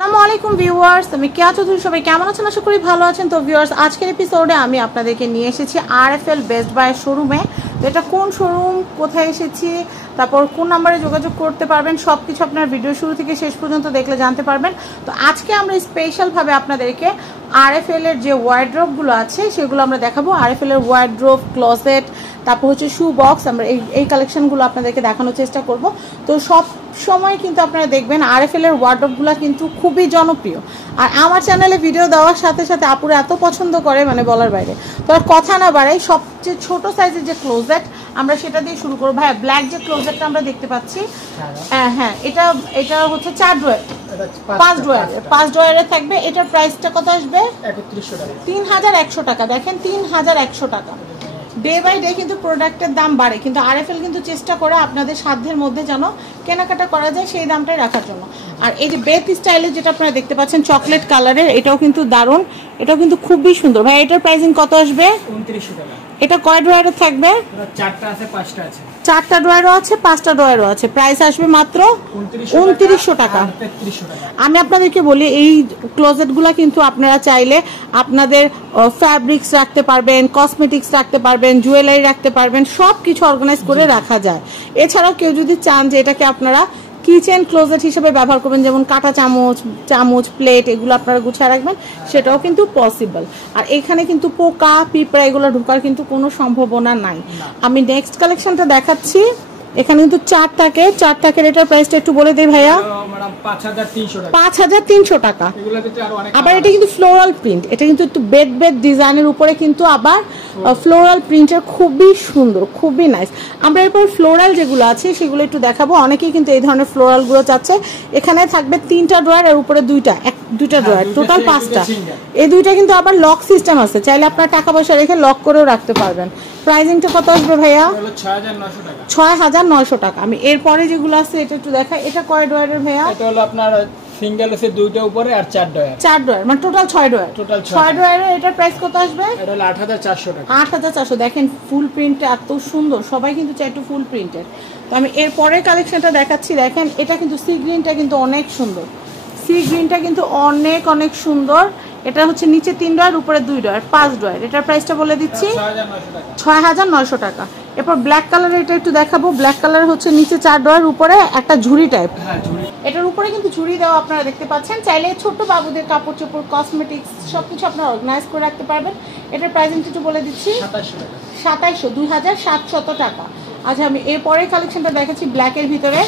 আসসালামু আলাইকুম ভিউয়ার্স, আমি কেয়া চৌধুরী। সবাই কেমন আছেন? আশা করি ভালো আছেন। তো ভিউয়ার্স, আজকের এপিসোডে আমি আপনাদেরকে নিয়ে এসেছি RFL বেস্ট বাই শোরুমে। তো এটা কোন শোরুম, কোথায় এসেছি, তারপর কোন নাম্বারে যোগাযোগ করতে পারবেন, সব কিছু আপনার ভিডিও শুরু থেকে শেষ পর্যন্ত দেখলে জানতে পারবেন। তো আজকে আমরা স্পেশালভাবে আপনাদেরকে RFL এর যে ওয়ার্ড্রোবগুলো আছে সেগুলো আমরা দেখাবো। RFL এর ওয়ার্ড্রোব, ক্লোজেট, তারপর হচ্ছে শু বক্স, আমরা এই কালেকশনগুলো আপনাদেরকে দেখানোর চেষ্টা করব। তো সব সময় কিন্তু আপনারা দেখবেন RFL এর ওয়ার্ড্রোবগুলো কিন্তু খুবই জনপ্রিয়। আর আমার চ্যানেলে ভিডিও দেওয়ার সাথে সাথে আপুরা এত পছন্দ করে, মানে বলার বাইরে। তো আর কথা না বাড়াই, সবচেয়ে ছোট সাইজের যে ক্লোজেট আমরা সেটা দিয়ে শুরু করবো। ভাই, ব্ল্যাক যে ক্লোজেটটা আমরা দেখতে পাচ্ছি, হ্যাঁ এটা হচ্ছে 4 ড্রয়ার, 5 ড্রয়ারে থাকবে। এটার প্রাইসটা কত আসবে? 3100 টাকা। দেখেন, 3100 টাকা। ডে বাই ডে কিন্তু প্রোডাক্টের দাম বাড়ে, কিন্তু RFL কিন্তু চেষ্টা করে আপনাদের সাধ্যের মধ্যে যেন কেনাকাটা করা যায় সেই দামটাই রাখার জন্য। আর এই যে বেথ স্টাইলের যেটা আপনারা দেখতে পাচ্ছেন চকলেট কালারের, এটাও কিন্তু দারুণ, এটাও কিন্তু খুবই সুন্দর। ভাই, এটার প্রাইসিং কত আসবে? 2900 টাকা। এটা কয় ড্রয়ারে থাকবে? 4টা আছে, 5টা আছে। 4টা ড্রয়ারও আছে, 5টা ড্রয়ারও আছে। প্রাইস আসবে মাত্র 2900 টাকা। আমি আপনাদেরকে বলি, এই ক্লোজেটগুলো কিন্তু আপনারা চাইলে আপনাদের ফ্যাব্রিক্স রাখতে পারবেন, কসমেটিক্স রাখতে পারবেন, জুয়েলারি রাখতে পারবেন, সব কিছু অর্গানাইজ করে রাখা যায়। এছাড়াও কেউ যদি চান যে এটাকে আপনারা কিচেন ক্লোজেট হিসেবে ব্যবহার করবেন, যেমন কাঁটা চামচ, প্লেট, এগুলো আপনারা গুছিয়ে রাখবেন, সেটাও কিন্তু পসিবল। আর এখানে কিন্তু পোকা পিঁপড়া এগুলো ঢোকার কিন্তু কোনো সম্ভাবনা নাই। আমি নেক্সট কালেকশনটা দেখাচ্ছি। এখানে কিন্তু 4 থাকে, এটার প্রাইসটা একটু বলে দেই ভাইয়া। ম্যাডাম 5300 টাকা। 5300 টাকা। এগুলো কিন্তু আরো অনেক। আবার এটা কিন্তু ফ্লোরাল প্রিন্ট, এটা কিন্তু একটু বেড ডিজাইনের উপরে কিন্তু আবার ফ্লোরাল প্রিন্টের, খুবই সুন্দর, খুবই নাইস। আমরা এরপর ফ্লোরাল যেগুলো আছে সেগুলো একটু দেখাবো। অনেকেই কিন্তু এই ধরনের ফ্লোরাল গুলো চাচ্ছে। এখানে থাকবে 3টা ড্রয়ার, এর উপরে দুইটা ড্রয়ার, টোটাল 5টা। এই দুইটা কিন্তু আবার লক সিস্টেম আছে, চাইলে আপনার টাকা পয়সা রেখে লক করেও রাখতে পারবেন। প্রাইসিংটা কত আসবে ভাইয়া? 6900 টাকা। 6900 টাকা। আমি এরপরে যেগুলো আছে এটা একটু দেখাই। এটা কয় ড্রয়ারের ভাইয়া? এটা হলো আপনার সিঙ্গেল আছে, দুইটা উপরে আর 4 ডয়ার। 4 ড্রয়ার, মানে টোটাল 6 ড্রয়ার। 6 ড্রয়ারের এটার প্রাইস কত আসবে? এটা হলো 8400 টাকা। 8400। দেখেন, ফুল প্রিন্টটা এত সুন্দর, সবাই কিন্তু চাই একটু ফুল প্রিন্টের। তো আমি এরপরের কালেকশনটা দেখাচ্ছি। দেখেন, এটা কিন্তু সি গ্রিনটা কিন্তু অনেক সুন্দর, সি গ্রিনটা কিন্তু অনেক সুন্দর। এটা হচ্ছে নিচে 3 ড্রয়ার, উপরে 2 ড্রয়ার, 5 ড্রয়ার। এটার প্রাইসটা বলে দিচ্ছি 6900 টাকা। এরপর ব্ল্যাক কালারের এটা একটু দেখাবো। ব্ল্যাক কালার হচ্ছে নিচে 4 ড্রয়ার, উপরে একটা ঝুড়ি টাইপ। এটার উপরে কিন্তু ঝুড়ি দেওয়া আপনারা দেখতে পাচ্ছেন। চাইলে ছোট বাবুদের কাপড় চোপড়, কসমেটিক্স সবকিছু আপনারা অর্গানাইজ করে রাখতে পারবেন। এটার প্রাইসিং একটু বলে দিচ্ছি 2700 টাকা। আচ্ছা, আমি এরপরে কালেকশনটা দেখাচ্ছি ব্ল্যাকের ভিতরে।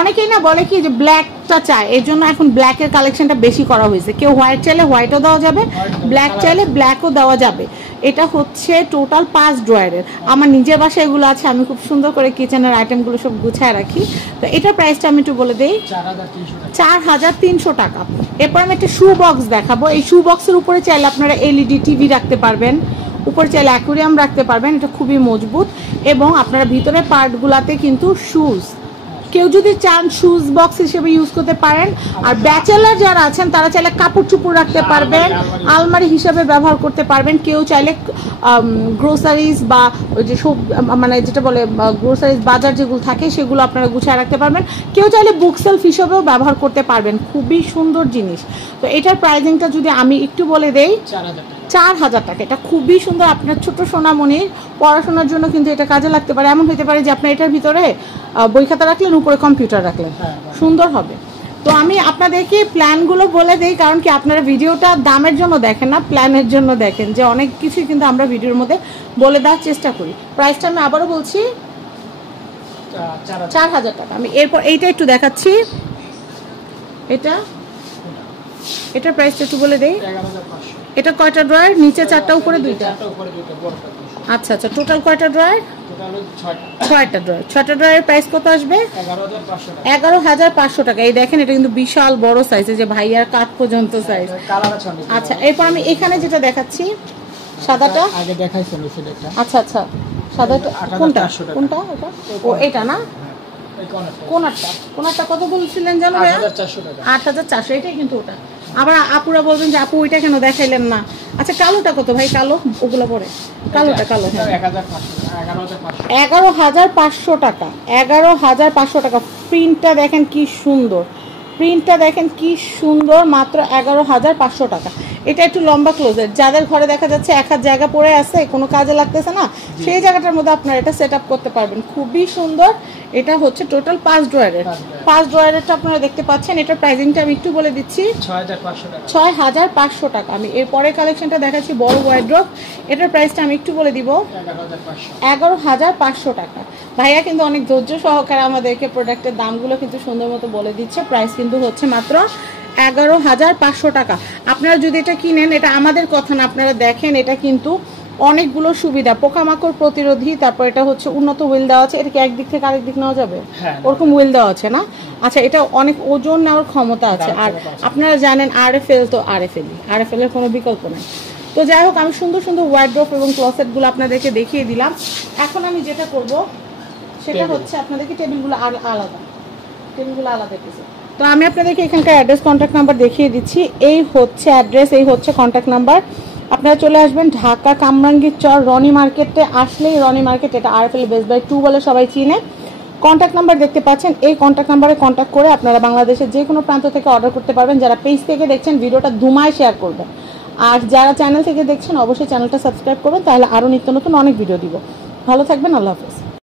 অনেকেই না বলে কি যে ব্ল্যাকটা চায়, এর জন্য এখন ব্ল্যাকের কালেকশনটা বেশি করা হয়েছে। কেউ হোয়াইট চাইলে হোয়াইটও দেওয়া যাবে, ব্ল্যাক চাইলে ব্ল্যাকও দেওয়া যাবে। এটা হচ্ছে টোটাল 5 ড্রয়ারের। আমার নিজের বাসায় এগুলো আছে, আমি খুব সুন্দর করে কিচেনের আইটেমগুলো সব গুছায় রাখি। তো এটার প্রাইসটা আমি একটু বলে দিই 4300 টাকা। এরপর আমি একটা শু বক্স দেখাবো। এই শু বক্সের উপরে চাইলে আপনারা LED টিভি রাখতে পারবেন, উপরে চাইলে অ্যাকুরিয়াম রাখতে পারবেন। এটা খুবই মজবুত এবং আপনারা ভিতরে পার্টগুলাতে কিন্তু শুজ, কেউ যদি চান শুজ বক্স হিসেবে ইউজ করতে পারেন। আর ব্যাচেলার যারা আছেন তারা চাইলে কাপড় চুপড় রাখতে পারবেন, আলমারি হিসেবে ব্যবহার করতে পারবেন। কেউ চাইলে গ্রোসারিজ বা ওই যে সব, মানে যেটা বলে গ্রোসারিজ বাজার যেগুলো থাকে সেগুলো আপনারা গুছিয়ে রাখতে পারবেন। কেউ চাইলে বুক সেলফ হিসেবেও ব্যবহার করতে পারবেন। খুবই সুন্দর জিনিস। তো এটার প্রাইসিংটা যদি আমি একটু বলে দেই 4000 টাকা। এটা খুবই সুন্দর, আপনার ছোট সোনামণির পড়াশোনার জন্য কিন্তু এটা কাজে লাগতে পারে। এমন হতে পারে যে আপনার এটার ভিতরে বই খাতা রাখলেন, উপরে কম্পিউটার রাখলেন, সুন্দর হবে। তো আমি আপনাদেরকে প্ল্যানগুলো বলে দিই, কারণ কি আপনারা ভিডিওটা দামের জন্য দেখেন না, প্ল্যানের জন্য দেখেন, যে অনেক কিছুই কিন্তু আমরা ভিডিওর মধ্যে বলে দেওয়ার চেষ্টা করি। প্রাইসটা আমি আবারও বলছি 4000 টাকা। আমি এরপর এইটা একটু দেখাচ্ছি। এটার প্রাইসটা একটু বলে দেই 11500। এটা কয়টা ড্রয়ার? নিচে 4টা, উপরে 2টা। আচ্ছা, টোটাল কয়টা ড্রয়ার? ছয়টা ড্রয়ার। 6টা ড্রয়ারের প্রাইস কত আসবে? 11500 টাকা। এই দেখেন, এটা কিন্তু বিশাল বড় সাইজ, যে ভাইয়ার কাঠ পর্যন্ত সাইজ। আচ্ছা, এরপর আমি এখানে যেটা দেখাচ্ছি সাদাটা আগে দেখাইছেন সেটা। আচ্ছা, সাদাটা কোনটা এটা? ও, এটা না, কোনটা কত বলছিলেন জানো? 8400। এটাই কিন্তু ওটা। আবার আপুরা বলবেন যে আপু ওইটা কেন দেখাইলেন না। আচ্ছা, কালোটা কত ভাই? কালো ওগুলো পরে কালোটা 11500 টাকা। 11500 টাকা। প্রিন্টটা দেখেন কি সুন্দর, প্রিন্টটা দেখেন কি সুন্দর, মাত্র 11,500 টাকা। এটা একটু লম্বা ক্লোজেট, যাদের ঘরে দেখা যাচ্ছে এক হাত জায়গা পড়ে আছে, কোনো কাজে লাগতেছে না, সেই জায়গাটার মধ্যে আপনারা এটা সেট আপ করতে পারবেন। খুবই সুন্দর। এটা হচ্ছে টোটাল 5 ড্রয়ারের। 5 ড্রয়ারেরটা আপনারা দেখতে পাচ্ছেন। এটার প্রাইসিংটা আমি একটু বলে দিচ্ছি, 6,500 টাকা। আমি এরপরে কালেকশনটা দেখাচ্ছি বড় ওয়ার্ড্রপ। এটার প্রাইসটা আমি একটু বলে দিব, 11,500 টাকা। ভাইয়া কিন্তু অনেক ধৈর্য সহকারে আমাদেরকে প্রোডাক্টের দামগুলো কিন্তু সুন্দর মতো বলে দিচ্ছে। প্রাইস কিন্তু হচ্ছে মাত্র 11,500 টাকা। আপনারা যদি এটা কিনেন, এটা আমাদের কথা না, আপনারা দেখেন এটা কিন্তু অনেকগুলো সুবিধা, পোকামাকড় প্রতিরোধী, তারপর এটা হচ্ছে উন্নত হুইল দেওয়া আছে। এটা কি একদিক থেকে আরেক দিক নেওয়া যাবে? ওরকম হুইল দেওয়া আছে না? আচ্ছা, এটা অনেক ওজন নেওয়ার ক্ষমতা আছে। আর আপনারা জানেন আরএফএল তো আরএফএল এর কোনো বিকল্প নেই। তো যাই হোক, আমি সুন্দর সুন্দর ওয়ার্ড্রপ এবং ক্লোসেটগুলো আপনাদেরকে দেখিয়ে দিলাম। এখন আমি যেটা করব সেটা হচ্ছে আপনাদেরকে টেবিলগুলো আলাদা কিছু। তো আমি আপনাদেরকে এখানকার অ্যাড্রেস, কন্ট্যাক্ট নাম্বার দেখিয়ে দিচ্ছি। এই হচ্ছে অ্যাড্রেস, এই হচ্ছে কন্ট্যাক্ট নাম্বার। আপনারা চলে আসবেন ঢাকা কামরাঙ্গীর চর রনি মার্কেটে আসলেই, রনি মার্কেট, এটা আরএফএল বেস্ট বাই 2 বলে সবাই চিনে। কন্ট্যাক্ট নাম্বার দেখতে পাচ্ছেন, এই কন্ট্যাক্ট নাম্বারে কন্ট্যাক্ট করে আপনারা বাংলাদেশের যে কোনো প্রান্ত থেকে অর্ডার করতে পারবেন। যারা পেজ থেকে দেখছেন ভিডিওটা ধুমায় শেয়ার করবেন, আর যারা চ্যানেল থেকে দেখছেন অবশ্যই চ্যানেলটা সাবস্ক্রাইব করবেন, তাহলে আরও নিত্য নতুন অনেক ভিডিও দিব। ভালো থাকবেন, আল্লাহ হাফেজ।